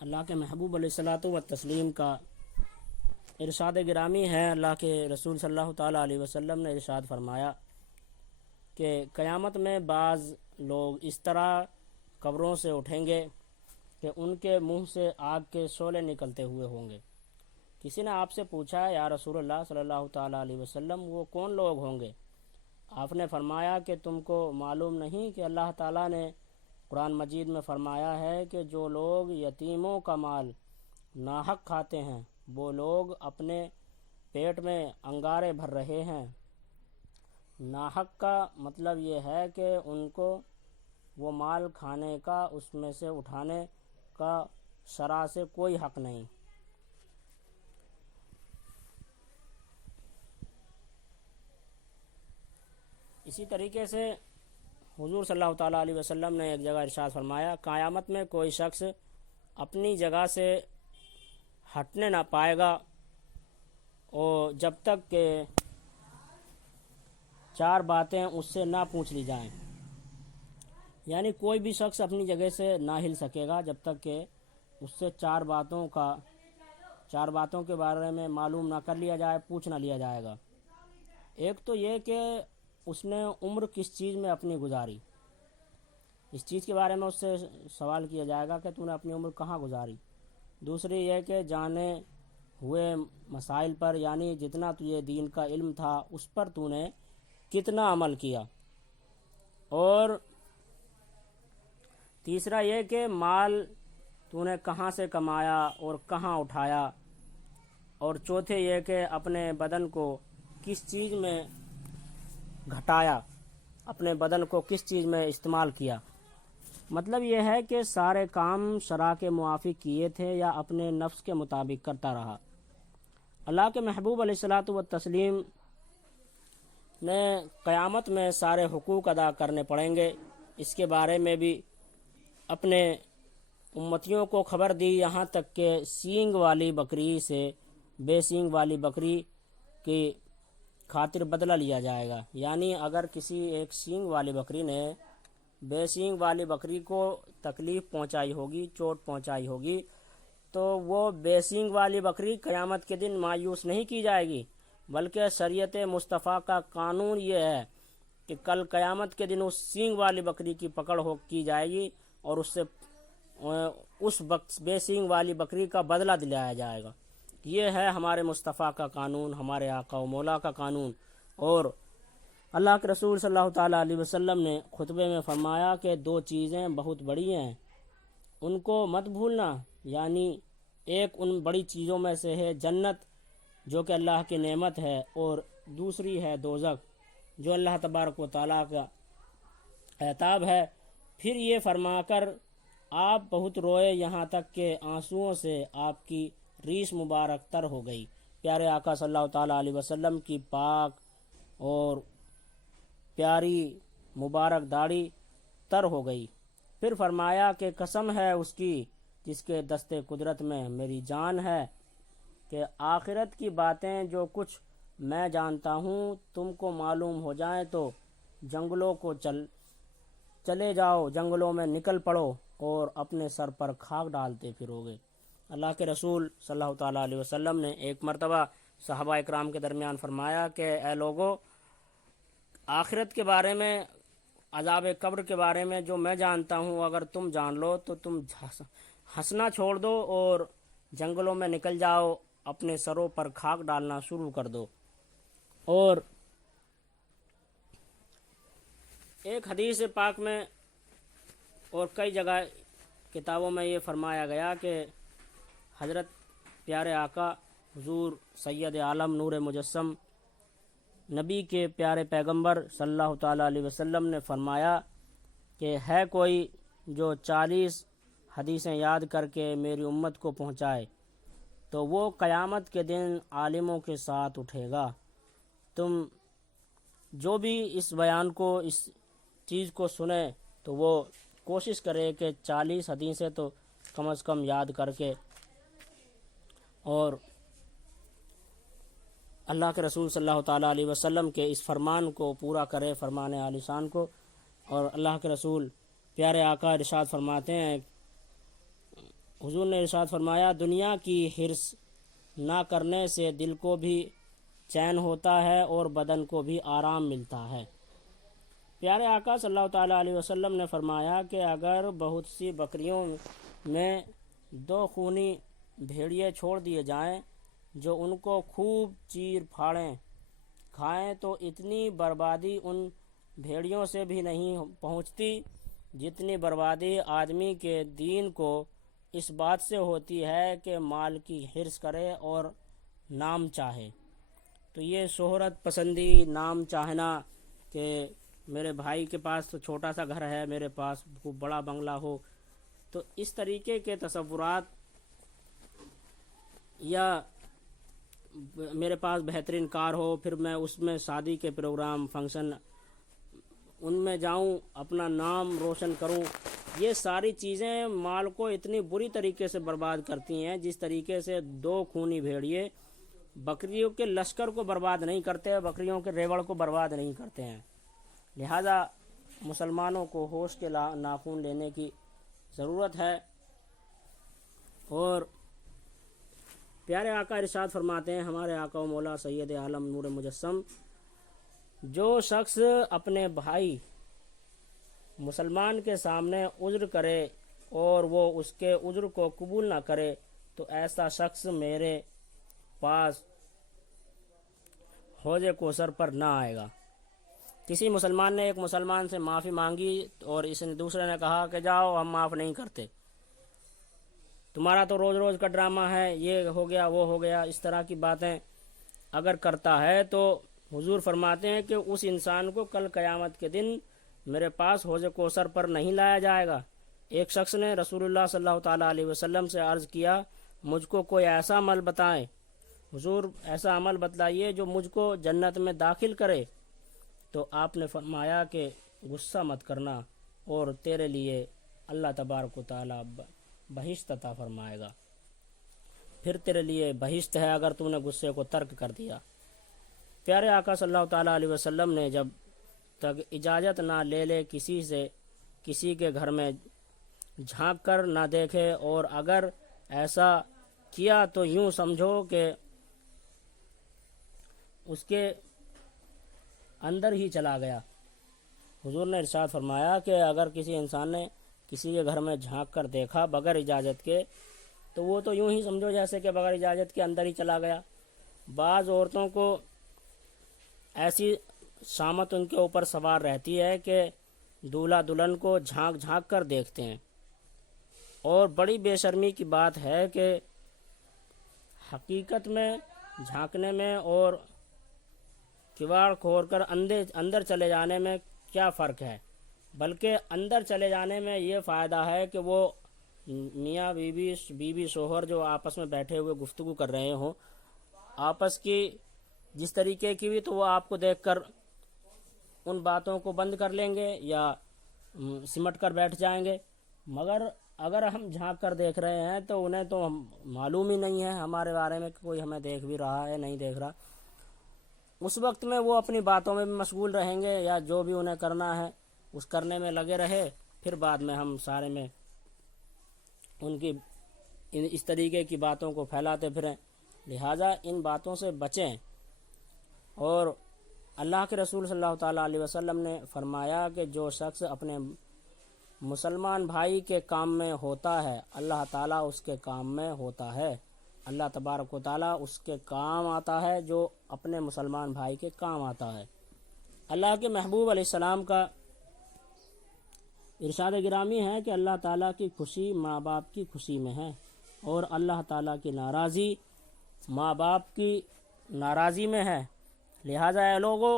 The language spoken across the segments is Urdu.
اللہ کے محبوب علیہ الصلاۃ والتسلیم کا ارشاد گرامی ہے۔ اللہ کے رسول صلی اللہ تعالیٰ علیہ وسلم نے ارشاد فرمایا کہ قیامت میں بعض لوگ اس طرح قبروں سے اٹھیں گے کہ ان کے منہ سے آگ کے شعلے نکلتے ہوئے ہوں گے۔ کسی نے آپ سے پوچھا یا رسول اللہ صلی اللہ تعالیٰ علیہ وسلم وہ کون لوگ ہوں گے؟ آپ نے فرمایا کہ تم کو معلوم نہیں کہ اللہ تعالیٰ نے قرآن مجید میں فرمایا ہے کہ جو لوگ یتیموں کا مال ناحق کھاتے ہیں وہ لوگ اپنے پیٹ میں انگارے بھر رہے ہیں۔ ناحق کا مطلب یہ ہے کہ ان کو وہ مال کھانے کا، اس میں سے اٹھانے کا شرع سے کوئی حق نہیں۔ اسی طریقے سے حضور صلی اللہ تعالیٰ علیہ وسلم نے ایک جگہ ارشاد فرمایا، قیامت میں کوئی شخص اپنی جگہ سے ہٹنے نہ پائے گا اور جب تک کہ 4 باتیں اس سے نہ پوچھ لی جائیں۔ یعنی کوئی بھی شخص اپنی جگہ سے نہ ہل سکے گا جب تک کہ اس سے 4 باتوں کے بارے میں معلوم نہ کر لیا جائے، پوچھ نہ لیا جائے گا۔ ایک تو یہ کہ اس نے عمر کس چیز میں اپنی گزاری، اس چیز کے بارے میں اس سے سوال کیا جائے گا کہ تو نے اپنی عمر کہاں گزاری۔ دوسری یہ کہ جانے ہوئے مسائل پر، یعنی جتنا تجھے دین کا علم تھا اس پر تو نے کتنا عمل کیا۔ اور تیسرا یہ کہ مال تو نے کہاں سے کمایا اور کہاں اٹھایا۔ اور چوتھے یہ کہ اپنے بدن کو کس چیز میں گھٹایا، اپنے بدن کو کس چیز میں استعمال کیا۔ مطلب یہ ہے کہ سارے کام شرع کے موافق کیے تھے یا اپنے نفس کے مطابق کرتا رہا۔ اللہ کے محبوب علیہ الصلاۃ والتسلیم نے قیامت میں سارے حقوق ادا کرنے پڑیں گے، اس کے بارے میں بھی اپنے امتیوں کو خبر دی، یہاں تک کہ سینگ والی بکری سے بے سینگ والی بکری کی خاطر بدلہ لیا جائے گا۔ یعنی اگر کسی ایک سینگ والی بکری نے بے سینگ والی بکری کو تکلیف پہنچائی ہوگی، چوٹ پہنچائی ہوگی، تو وہ بے سینگ والی بکری قیامت کے دن مایوس نہیں کی جائے گی، بلکہ شریعت مصطفیٰ کا قانون یہ ہے کہ کل قیامت کے دن اس سینگ والی بکری کی پکڑ کی جائے گی اور اس بے سینگ والی بکری کا بدلہ دلایا جائے گا۔ یہ ہے ہمارے مصطفیٰ کا قانون، ہمارے آقا و مولا کا قانون۔ اور اللہ کے رسول صلی اللہ تعالیٰ علیہ وسلم نے خطبے میں فرمایا کہ 2 چیزیں بہت بڑی ہیں، ان کو مت بھولنا۔ یعنی ایک ان بڑی چیزوں میں سے ہے جنت جو کہ اللہ کی نعمت ہے، اور دوسری ہے دوزخ جو اللہ تبارک و تعالیٰ کا عتاب ہے۔ پھر یہ فرما کر آپ بہت روئے، یہاں تک کہ آنسوؤں سے آپ کی ریش مبارک تر ہو گئی۔ پیارے آقا صلی اللہ تعالیٰ علیہ وسلم کی پاک اور پیاری مبارک داڑھی تر ہو گئی۔ پھر فرمایا کہ قسم ہے اس کی جس کے دست قدرت میں میری جان ہے کہ آخرت کی باتیں جو کچھ میں جانتا ہوں تم کو معلوم ہو جائیں تو جنگلوں کو چلے جاؤ، جنگلوں میں نکل پڑو اور اپنے سر پر خاک ڈالتے پھرو گے۔ اللہ کے رسول صلی اللہ تعالیٰ علیہ وسلم نے ایک مرتبہ صحابہ اکرام کے درمیان فرمایا کہ اے لوگو، آخرت کے بارے میں، عذاب قبر کے بارے میں جو میں جانتا ہوں اگر تم جان لو تو تم ہنسنا چھوڑ دو اور جنگلوں میں نکل جاؤ، اپنے سروں پر خاک ڈالنا شروع کر دو۔ اور ایک حدیث پاک میں اور کئی جگہ کتابوں میں یہ فرمایا گیا کہ حضرت پیارے آقا حضور سید عالم نور مجسم نبی کے پیارے پیغمبر صلی اللہ تعالیٰ علیہ وسلم نے فرمایا کہ ہے کوئی جو 40 حدیثیں یاد کر کے میری امت کو پہنچائے تو وہ قیامت کے دن عالموں کے ساتھ اٹھے گا۔ تم جو بھی اس بیان کو، اس چیز کو سنے تو وہ کوشش کرے کہ 40 حدیثیں تو کم از کم یاد کر کے اور اللہ کے رسول صلی اللہ تعالیٰ علیہ وسلم کے اس فرمان کو پورا کرے، فرمان عالی شان کو۔ اور اللہ کے رسول پیارے آقا ارشاد فرماتے ہیں حضور نے ارشاد فرمایا دنیا کی حرص نہ کرنے سے دل کو بھی چین ہوتا ہے اور بدن کو بھی آرام ملتا ہے۔ پیارے آقا صلی اللہ تعالیٰ علیہ وسلم نے فرمایا کہ اگر بہت سی بکریوں میں 2 خونی بھیڑیے چھوڑ دیے جائیں جو ان کو خوب چیر پھاڑیں کھائیں تو اتنی بربادی ان بھیڑیوں سے بھی نہیں پہنچتی جتنی بربادی آدمی کے دین کو اس بات سے ہوتی ہے کہ مال کی حرص کرے اور نام چاہے۔ تو یہ شہرت پسندی، نام چاہنا کہ میرے بھائی کے پاس تو چھوٹا سا گھر ہے، میرے پاس خوب بڑا بنگلہ ہو، تو اس طریقے کے تصورات، یا میرے پاس بہترین کار ہو، پھر میں اس میں شادی کے پروگرام، فنکشن ان میں جاؤں، اپنا نام روشن کروں، یہ ساری چیزیں مال کو اتنی بری طریقے سے برباد کرتی ہیں جس طریقے سے 2 خونی بھیڑیے بکریوں کے لشکر کو برباد نہیں کرتے، بکریوں کے ریوڑ کو برباد نہیں کرتے ہیں۔ لہذا مسلمانوں کو ہوش کے ناخن لینے کی ضرورت ہے۔ اور پیارے آقا ارشاد فرماتے ہیں، ہمارے آقا و مولا سید عالم نور مجسم، جو شخص اپنے بھائی مسلمان کے سامنے عذر کرے اور وہ اس کے عذر کو قبول نہ کرے تو ایسا شخص میرے پاس حوض کوثر پر نہ آئے گا۔ کسی مسلمان نے ایک مسلمان سے معافی مانگی اور اس نے دوسرے نے کہا کہ جاؤ ہم معاف نہیں کرتے، تمہارا تو روز روز کا ڈرامہ ہے، یہ ہو گیا وہ ہو گیا، اس طرح کی باتیں اگر کرتا ہے تو حضور فرماتے ہیں کہ اس انسان کو کل قیامت کے دن میرے پاس حوض کوثر پر نہیں لایا جائے گا۔ ایک شخص نے رسول اللہ صلی اللہ تعالیٰ علیہ وسلم سے عرض کیا، مجھ کو کوئی ایسا عمل بتائیں، حضور ایسا عمل بتلائیے جو مجھ کو جنت میں داخل کرے۔ تو آپ نے فرمایا کہ غصہ مت کرنا اور تیرے لیے اللہ تبارک و تعالیٰ بہشت عطا فرمائے گا، پھر تیرے لیے بہشت ہے اگر تم نے غصے کو ترک کر دیا۔ پیارے آقا صلی اللہ تعالیٰ علیہ وسلم نے جب تک اجازت نہ لے کسی سے کسی کے گھر میں جھانک کر نہ دیکھے، اور اگر ایسا کیا تو یوں سمجھو کہ اس کے اندر ہی چلا گیا۔ حضور نے ارشاد فرمایا کہ اگر کسی انسان نے کسی کے گھر میں جھانک کر دیکھا بغیر اجازت کے تو وہ تو یوں ہی سمجھو جیسے کہ بغیر اجازت کے اندر ہی چلا گیا۔ بعض عورتوں کو ایسی شامت ان کے اوپر سوار رہتی ہے کہ دولہا دلہن کو جھانک جھانک کر دیکھتے ہیں، اور بڑی بے شرمی کی بات ہے کہ حقیقت میں جھانکنے میں اور کواڑ کھول کر اندر چلے جانے میں کیا فرق ہے، بلکہ اندر چلے جانے میں یہ فائدہ ہے کہ وہ میاں بیوی شوہر جو آپس میں بیٹھے ہوئے گفتگو کر رہے ہوں، آپس کی جس طریقے کی بھی، تو وہ آپ کو دیکھ کر ان باتوں کو بند کر لیں گے یا سمٹ کر بیٹھ جائیں گے۔ مگر اگر ہم جھانک کر دیکھ رہے ہیں تو انہیں تو معلوم ہی نہیں ہے ہمارے بارے میں کہ کوئی ہمیں دیکھ بھی رہا ہے نہیں دیکھ رہا، اس وقت میں وہ اپنی باتوں میں بھی مشغول رہیں گے یا جو بھی انہیں کرنا ہے اس کرنے میں لگے رہے، پھر بعد میں ہم سارے میں ان کی اس طریقے کی باتوں کو پھیلاتے پھریں۔ لہٰذا ان باتوں سے بچیں۔ اور اللہ کے رسول صلی اللہ تعالیٰ علیہ وسلم نے فرمایا کہ جو شخص اپنے مسلمان بھائی کے کام میں ہوتا ہے اللہ تعالیٰ اس کے کام میں ہوتا ہے، اللہ تبارک و تعالیٰ اس کے کام آتا ہے جو اپنے مسلمان بھائی کے کام آتا ہے۔ اللہ کے محبوب علیہ السلام کا ارشاد گرامی ہے کہ اللہ تعالیٰ کی خوشی ماں باپ کی خوشی میں ہے، اور اللہ تعالیٰ کی ناراضی ماں باپ کی ناراضی میں ہے۔ لہٰذا اے لوگو،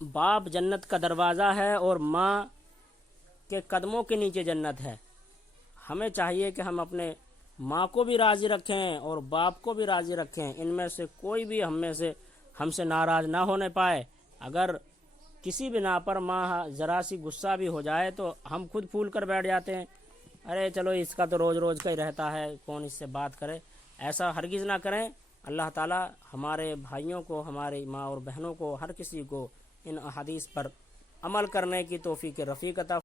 باپ جنت کا دروازہ ہے اور ماں کے قدموں کے نیچے جنت ہے۔ ہمیں چاہیے کہ ہم اپنے ماں کو بھی راضی رکھیں اور باپ کو بھی راضی رکھیں، ان میں سے کوئی بھی ہم سے ناراض نہ ہونے پائے۔ اگر کسی بنا پر ماں ذرا سی غصہ بھی ہو جائے تو ہم خود پھول کر بیٹھ جاتے ہیں، ارے چلو اس کا تو روز روز کا ہی رہتا ہے، کون اس سے بات کرے۔ ایسا ہرگز نہ کریں۔ اللہ تعالیٰ ہمارے بھائیوں کو، ہماری ماں اور بہنوں کو، ہر کسی کو ان احادیث پر عمل کرنے کی توفیق رفیق عطا